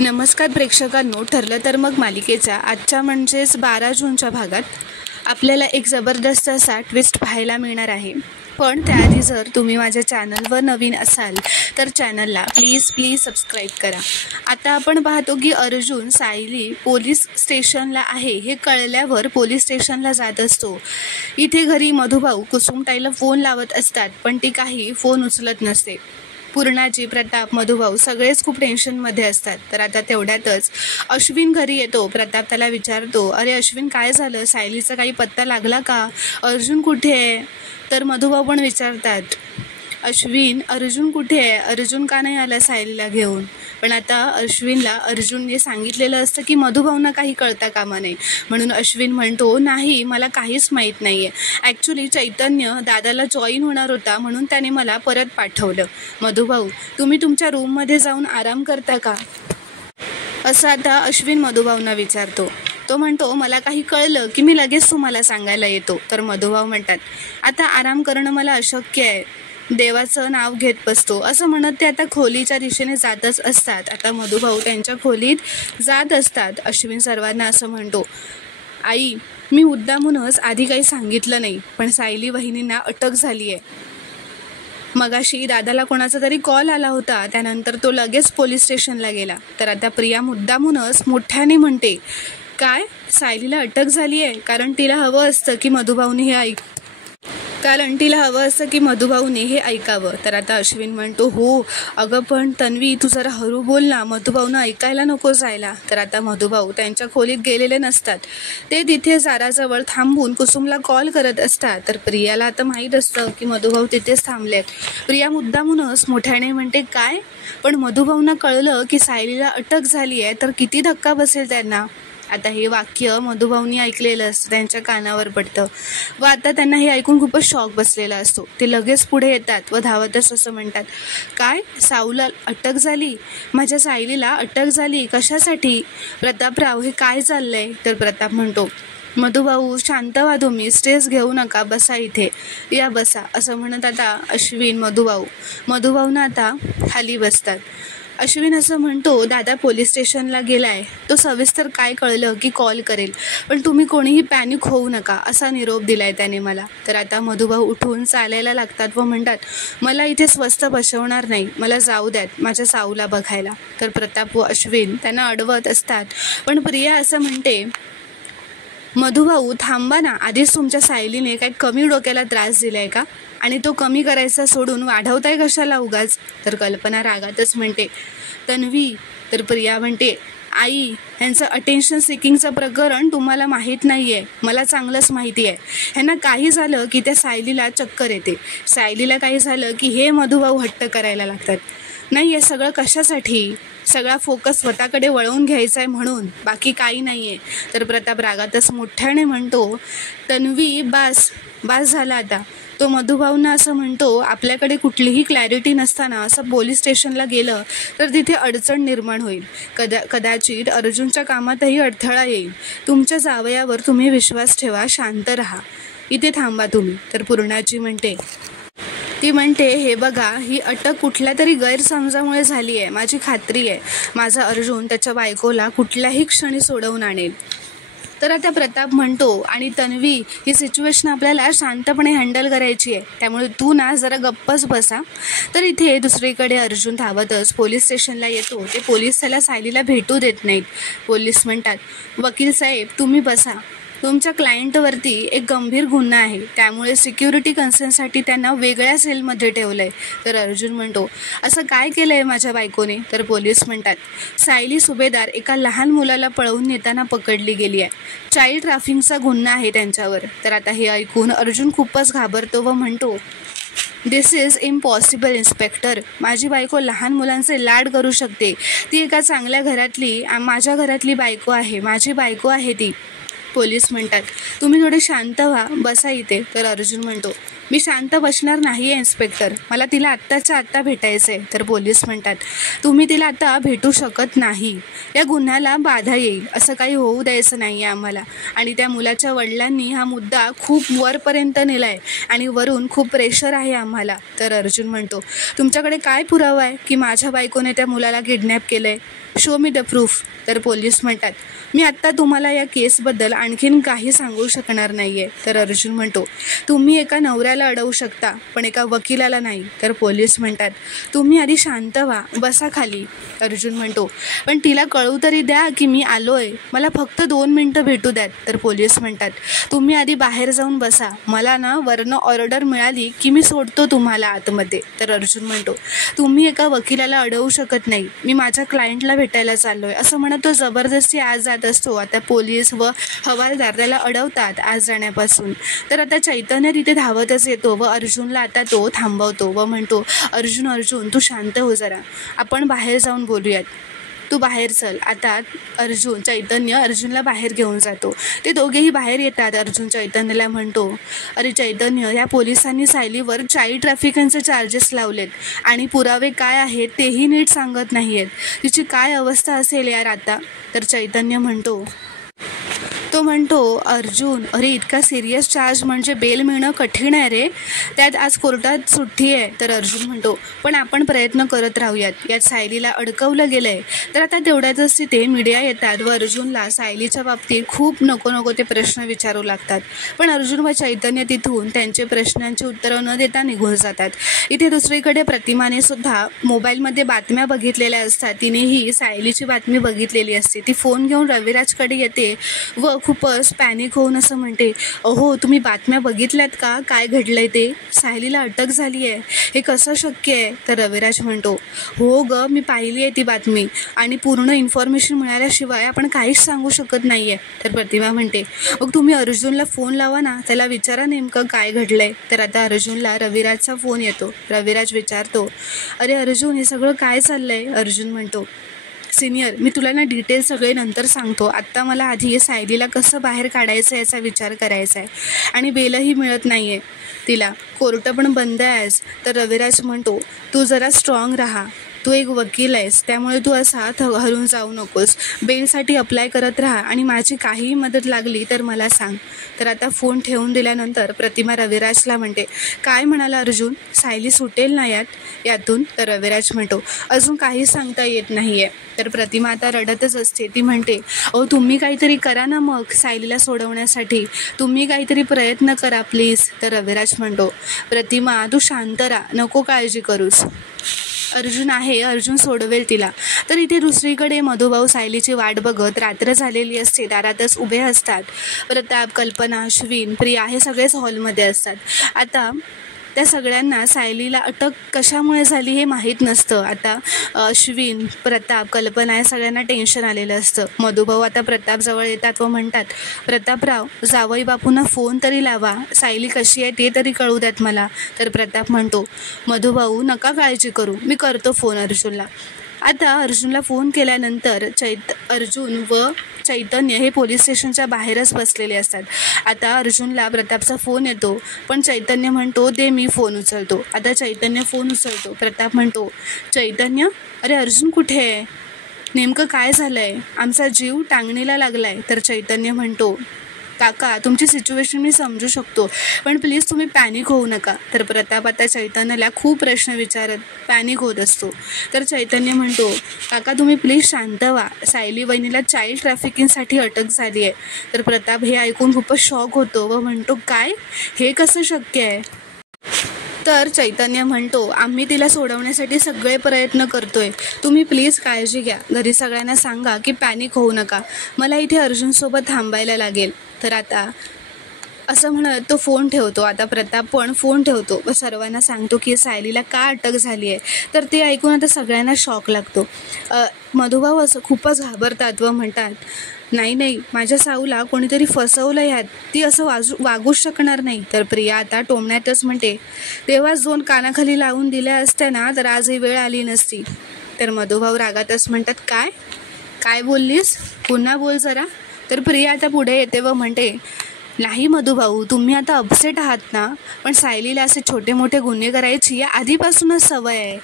नमस्कार प्रेक्षकांनो, ठरलं तर मग मालिकेच्या आजच्या म्हणजेच 12 जूनच्या भागात आपल्याला एक जबरदस्त असा ट्विस्ट पाहायला मिळणार आहे. पण त्याआधी जर तुम्ही माझ्या चॅनलवर नवीन असाल तर चॅनलला प्लीज सबस्क्राईब करा. आता आपण पाहतो की अर्जुन सायली पोलीस स्टेशनला आहे हे कळल्यावर पोलीस स्टेशनला जात असतो. इथे घरी मधुभाऊ कुसुमताईला फोन लावत असतात, पण ती काही फोन उचलत नसते. पूर्णाजी, प्रताप, मधुभाऊ सगळेच खूप टेन्शनमध्ये असतात. तर आता तेवढ्यातच अश्विन घरी येतो. प्रताप त्याला विचारतो, अरे अश्विन काय झालं, सायलीचा काही पत्ता लागला का, अर्जुन कुठे आहे? तर मधुभाऊ पण विचारतात, अश्विन अर्जुन कुठे आहे, अर्जुन का नाही आला सायलीला घेऊन? पण आता अश्विनला अर्जुनने सांगितलेलं असतं की मधुभाऊंना काही कळता कामा नये, म्हणून अश्विन म्हणतो, नाही मला काहीच माहीत नाही आहे. ॲक्च्युली चैतन्य दादाला जॉईन होणार होता म्हणून त्याने मला परत पाठवलं. मधुभाऊ, तुम्ही तुमच्या रूममध्ये जाऊन आराम करता का, असं आता अश्विन मधुभाऊंना विचारतो. तो म्हणतो, मला काही कळलं की मी लगेच तुम्हाला सांगायला येतो. तर मधुभाऊ म्हणतात, आता आराम करणं मला अशक्य आहे, देवाचं नाव घेत बसतो, असं म्हणत ते आता खोलीच्या दिशेने जातच असतात. आता मधुभाऊ त्यांच्या खोलीत जात असतात. अश्विन सर्वांना असं म्हणतो, आई मी मुद्दामूनच आधी काही सांगितलं नाही, पण सायली वहिनींना अटक झाली आहे. मगाशी दादाला कोणाचा तरी कॉल आला होता, त्यानंतर तो लगेच पोलीस स्टेशनला गेला. तर आता प्रिया मुद्दामूनच मोठ्याने म्हणते, काय सायलीला अटक झाली आहे? कारण तिला हवं असतं की मधुभाऊने हे ऐकावं. तर आता अश्विन म्हणतो, हो अगं पण तन्वी तू जरा हळू बोल ना, मधुभाऊनं ऐकायला नको जायला. तर आता मधुभाऊ त्यांच्या खोलीत गेलेले नसतात, ते तिथे जाराजवळ थांबून कुसुमला कॉल करत असतात. तर प्रियाला आता माहीत असतं की मधुभाऊ तिथेच थांबलेत. प्रिया मुद्दामूनच मोठ्याने म्हणते, काय पण मधुभाऊंना कळलं की सायलीला अटक झाली आहे तर किती धक्का बसेल त्यांना. आता हे वाक्य मधुभाऊंनी ऐकलेलं असतं, त्यांच्या कानावर पडतं व आता त्यांना हे ऐकून खूपच शॉक बसलेला असतो. ते लगेच पुढे येतात व धावतच असं म्हणतात, काय साऊला अटक झाली, माझ्या सायलीला अटक झाली, कशासाठी? प्रतापराव हे काय चाललंय? तर प्रताप म्हणतो, मधुभाऊ शांत व्हा तुम्ही, स्ट्रेस घेऊ नका, बसा इथे, या बसा, असं म्हणत आता अश्विन मधुभाऊंना आता खाली बसतात. अश्विन असं म्हणतो, दादा पोलीस स्टेशनला गेलाय, तो सविस्तर काय कळलं की कॉल करेल, पण तुम्ही कोणीही पॅनिक होऊ नका, असा निरोप दिलाय त्याने मला. तर आता मधुभाऊ उठून चालायला लागतात व म्हणतात, मला इथे स्वस्थ बसवणार नाही, मला जाऊ द्यात माझ्या साऊला बघायला. तर प्रताप व अश्विन त्यांना अडवत असतात, पण प्रिया असं म्हणते, मधुभाऊ थांबा ना, आधीच तुमच्या सायलीने काय कमी डोक्याला त्रास दिलाय का, आणि तो कमी करायचा सोडून वाढवताय कशाला उगाच? तर कल्पना रागातच म्हणते, तन्वी. तर प्रिया म्हणते, आई ह्यांचं अटेन्शन सिकिंगचं प्रकरण तुम्हाला माहीत नाही आहे, मला चांगलंच माहिती आहे. ह्यांना काही झालं की त्या सायलीला चक्कर येते, सायलीला काही झालं की हे मधुभाऊ हट्ट करायला लागतात. नाही हे सगळं कशासाठी? सगळा फोकस स्वतःकडे वळवून घ्यायचा आहे म्हणून, बाकी काही नाही आहे. तर प्रताप रागातच मोठ्याने म्हणतो, तन्वी बास झाला आता. तो मधुभाऊंना असं म्हणतो, आपल्याकडे कुठलीही क्लॅरिटी नसताना असं पोलीस स्टेशनला गेलं तर तिथे अडचण निर्माण होईल, कदाचित अर्जुनच्या कामातही अडथळा येईल. तुमच्या जावयावर तुम्ही विश्वास ठेवा, शांत राहा, इथे थांबा तुम्ही. तर पूर्णाजी म्हणते, हे बघा ही अटक कुठल्या तरी गैरसमजामुळे झाली आहे, माझी खात्री आहे माझा अर्जुन त्याच्या बायकोला कुठल्याही क्षणी सोडवून आणेल. तर आता प्रताप म्हणतो, आणि तन्वी ही सिच्युएशन आपल्याला शांतपणे हँडल करायची आहे, त्यामुळे तू ना जरा गप्पच बसा. तर इथे दुसरीकडे अर्जुन धावतच पोलीस स्टेशनला येतो. ते पोलीस त्याला सायलीला भेटू देत नाहीत. पोलीस म्हणतात, वकील साहेब तुम्ही बसा, तुमच्या क्लायंटवरती एक गंभीर गुन्हा आहे, त्यामुळे सिक्युरिटी कन्सर्नसाठी त्यांना वेगळ्या सेलमध्ये ठेवलं आहे. तर अर्जुन म्हणतो, असं काय केलं आहे माझ्या बायकोने? तर पोलीस म्हणतात, सायली सुभेदार एका लहान मुलाला पळवून नेताना पकडली गेली आहे, चाइल्ड ट्रॅफिकिंगचा गुन्हा आहे त्यांच्यावर. तर आता हे ऐकून अर्जुन खूपच घाबरतो व म्हणतो, दिस इज इम्पॉसिबल इन्स्पेक्टर, माझी बायको लहान मुलांचे लाड करू शकते, ती एका चांगल्या घरातली, माझ्या घरातली बायको आहे, माझी बायको आहे ती. पोलीस म्हणतात, तुम्ही थोडे शांत व्हा, बसा इथे. तर अर्जुन म्हणतो, मी शांत बसणार नाही आहे इन्स्पेक्टर, मला तिला आत्ताच्या आत्ता भेटायचं आहे. तर पोलीस म्हणतात, तुम्ही तिला आता भेटू शकत नाही, या गुन्ह्याला बाधा येईल, असं काही होऊ द्यायचं नाही आहे आम्हाला. आणि त्या मुलाच्या वडिलांनी हा मुद्दा खूप वरपर्यंत नेला आहे आणि वरून खूप प्रेशर आहे आम्हाला. तर अर्जुन म्हणतो, तुमच्याकडे काय पुरावा आहे की माझ्या बायकोने त्या मुलाला किडनॅप केलं आहे? Show me the proof. तर पोलीस म्हणतात, मी आत्ता तुम्हाला या केसबद्दल आणखीन काही सांगू शकणार नाही आहे. तर अर्जुन म्हणतो, तुम्ही एका नवऱ्याला अडवू शकता पण एका वकिलाला नाही. तर पोलीस म्हणतात, तुम्ही आधी शांत व्हा, बसा खाली. अर्जुन म्हणतो, पण तिला कळू तरी द्या की मी आलो आहे, मला फक्त 2 मिनटं भेटू द्यात. तर पोलीस म्हणतात, तुम्ही आधी बाहेर जाऊन बसा, मला ना वरनं ऑर्डर मिळाली की मी सोडतो तुम्हाला आतमध्ये. तर अर्जुन म्हणतो, तुम्ही एका वकिलाला अडवू शकत नाही, मी माझ्या क्लायंटला भेटायला चाललो आहे, असं म्हणत तो जबरदस्ती आज जात असतो. आता पोलीस व हवालदार त्याला अडवतात आज जाण्यापासून. तर आता चैतन्य तिथे धावतच येतो व अर्जुनला आता तो थांबवतो व म्हणतो, अर्जुन तू शांत हो जरा, आपण बाहेर जाऊन बोलूयात, तू बाहेर चल. आता चैतन्य अर्जुनला बाहेर घेऊन जातो. ते दोघेही बाहेर येतात. अर्जुन चैतन्यला म्हणतो, अरे चैतन्य, या पोलिसांनी सायलीवर चाइल्ड ट्रॅफिकिंगचे चार्जेस लावलेत आणि पुरावे काय आहेत तेही नीट सांगत नाही आहेत, तिची काय अवस्था असेल यार आता. तर चैतन्य म्हणतो, अर्जुन, अरे इतका सिरियस चार्ज म्हणजे बेल मिळणं कठीण आहे रे, त्यात आज कोर्टात सुट्टी आहे. तर अर्जुन म्हणतो, पण आपण प्रयत्न करत राहूयात, यात सायलीला अडकवलं गेलं आहे. तर आता तेवढ्यातच तिथे मीडिया येतात व अर्जुनला सायलीच्या बाबतीत खूप नको ते प्रश्न विचारू लागतात. पण अर्जुन व चैतन्य तिथून त्यांचे प्रश्नांची उत्तरं न देता निघून जातात. इथे दुसरीकडे प्रतिमाने सुद्धा मोबाईलमध्ये बातम्या बघितलेल्या असतात. तिनेही सायलीची बातमी बघितलेली असते. ती फोन घेऊन रविराजकडे येते व खूपच पॅनिक होऊन असं म्हणते, अहो तुम्ही बातम्या बघितल्यात का, काय घडलंय ते, सायलीला अटक झाली आहे, हे कसं शक्य आहे. तर रविराज म्हणतो, हो ग, मी पाहिली आहे ती बातमी आणि पूर्ण इन्फॉर्मेशन मिळाल्याशिवाय आपण काहीच सांगू शकत नाही आहे. तर प्रतिमा म्हणते, मग तुम्ही अर्जुनला फोन लावा ना, त्याला विचारा नेमकं काय घडलंय. तर आता अर्जुनला रविराजचा फोन येतो. रविराज विचारतो, अरे अर्जुन, हे सगळं काय चाललंय. अर्जुन म्हणतो, सिनियर, मी तुला ना डिटेल सगळे नंतर सांगतो, आत्ता मला आधी सायलीला कसं बाहेर काढायचं याचा विचार करायचा आहे आणि बेलही मिळत नाही आहे तिला, कोर्ट पण बंद आहे आज. तर रविराज म्हणतो, तू जरा स्ट्रॉंग राहा, तू एक वकील आहेस, त्यामुळे तू असा हरून जाऊ नकोस, बेलसाठी अप्लाय करत राहा आणि माझी काहीही मदत लागली तर मला सांग. तर आता फोन ठेवून दिल्यानंतर प्रतिमा रविराजला म्हणते, काय म्हणाला अर्जुन, सायली सुटेल ना यातून. तर रविराज म्हणतो, अजून काही सांगता येत नाही आहे. तर प्रतिमा आता रडतच असते. ती म्हणते, अहो तुम्ही काहीतरी करा ना, मग सायलीला सोडवण्यासाठी तुम्ही काहीतरी प्रयत्न करा प्लीज. तर रविराज म्हणतो, प्रतिमा तू शांत राहा, नको काळजी करूस, अर्जुन सोडवेल तिला. तर इथे दुसरीकडे मधुभाऊ सायलीची वाट बघत रात्र झालेली असते, दारातच उभे असतात. प्रताप, कल्पना, अश्विन, प्रिया हे सगळेच हॉलमध्ये असतात. आता त्या सगळ्यांना सायलीला अटक कशामुळे झाली हे माहीत नसतं. आता अश्विन, प्रताप, कल्पना या सगळ्यांना टेन्शन आलेलं असतं. मधुभाऊ आता प्रतापजवळ येतात व म्हणतात, प्रतापराव, जावई बापूंना फोन तरी लावा, सायली कशी आहे ते तरी कळू द्यात मला. तर प्रताप म्हणतो, मधुभाऊ नका काळजी करू, मी करतो फोन अर्जुनला. आता अर्जुनला फोन केल्यानंतर अर्जुन व चैतन्य हे पोलीस स्टेशनच्या बाहेरच बसलेले असतात. आता अर्जुनला प्रतापचा फोन येतो, पण चैतन्य म्हणतो, दे मी फोन उचलतो. आता चैतन्य फोन उचलतो. प्रताप म्हणतो, चैतन्य, अरे अर्जुन कुठे आहे, नेमकं काय झालं आहे, आमचा जीव टांगणीला लागला आहे. तर चैतन्य म्हणतो, काका तुमची सिच्युएशन मी समजू शकतो, पण प्लीज तुम्ही पॅनिक होऊ नका. तर प्रताप आता चैतन्याला खूप प्रश्न विचारत पॅनिक होत असतो. तर चैतन्य म्हणतो, काका तुम्ही प्लीज शांत व्हा, सायली वहिनीला चाइल्ड ट्रॅफिकिंगसाठी अटक झाली आहे. तर प्रताप हे ऐकून खूपच शॉक होतो व म्हणतो, काय, हे कसं शक्य आहे. तर चैतन्य म्हणतो, आम्ही तिला सोडवण्यासाठी सगळे प्रयत्न करतोय, तुम्ही प्लीज काळजी घ्या, घरी सगळ्यांना सांगा की पॅनिक होऊ नका, मला इथे अर्जुनसोबत थांबायला लागेल. तर आता असं म्हणत तो फोन ठेवतो. आता प्रताप पण फोन ठेवतो व सर्वांना सांगतो की सायलीला का अटक झाली आहे. तर ते ऐकून आता सगळ्यांना शॉक लागतो. मधुभाऊ असं खूपच घाबरतात व म्हणतात, नाही, माझ्या साऊला कोणीतरी फसवलं ह्यात, ती असं वागूच शकणार नाही. तर प्रिया आता टोमण्यातच म्हणते, तेव्हाच 2 कानाखाली लावून दिल्या असत्या ना तर आज ही वेळ आली नसती. तर मधुभाऊ रागातच म्हणतात, काय बोललीस, पुन्हा बोल जरा. तर प्रिया आता पुढे येते व म्हणते, नाही मधुभाऊ, तुम्ही आता अपसेट आहात ना, पण सायलीला असे छोटे मोठे गुन्हे करायची आधीपासूनच सवय आहे.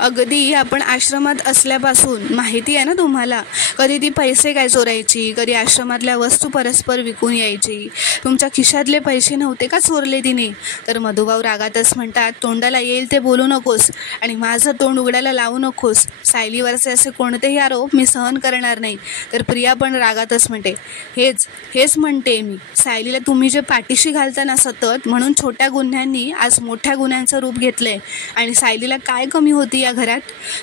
अगदी आपण आश्रमात असल्यापासून माहिती आहे ना तुम्हाला. कधी ती पैसे काय चोरायची, कधी आश्रमातल्या वस्तू परस्पर विकून यायची. तुमच्या खिशातले पैसे नव्हते का चोरले तिने? तर मधुभाऊ रागातच म्हणतात, तोंडाला येईल ते बोलू नकोस आणि माझं तोंड उघडायला लावू नकोस. सायलीवरचे असे कोणतेही आरोप मी सहन करणार नाही. तर प्रिया पण रागातच म्हणते, हेच म्हणते मी. सायलीला तुम्ही जे पाठीशी घालता ना सतत, म्हणून छोट्या गुन्ह्यांनी आज मोठ्या गुन्ह्यांचं रूप घेतलंय. आणि सायलीला काय कमी होती या घरात?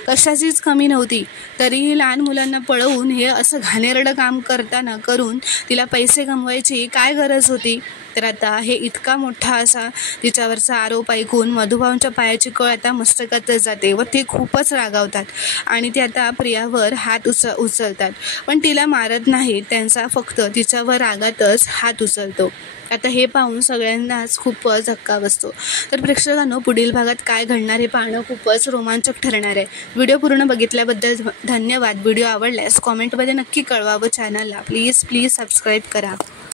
कशाचीच कमी नव्हती. तरीही लहान मुलांना पळवून हे असं घाणेरडं काम करून तिला पैसे कमवायची काय गरज होती? तर आता हे इतका मोठा असा तिच्यावरचा आरोप ऐकून मधुभाऊंच्या पायाची कळ आता मस्तकातच जाते व ते खूपच रागावतात आणि ते आता प्रियावर हात उचलतात. पण तिला मारत नाहीत, त्यांचा फक्त तिच्यावर रागातच हात उचलतो. आता हे पाहून सगळ्यांनाच खूपच धक्का बसतो. तर प्रेक्षकांनो, पुढील भागात काय घडणार हे पाहणं खूपच रोमांचक ठरणार आहे. व्हिडिओ पूर्ण बघितल्याबद्दल धन्यवाद. व्हिडिओ आवडल्यास कॉमेंटमध्ये नक्की कळवा व चॅनलला प्लीज सबस्क्राईब करा.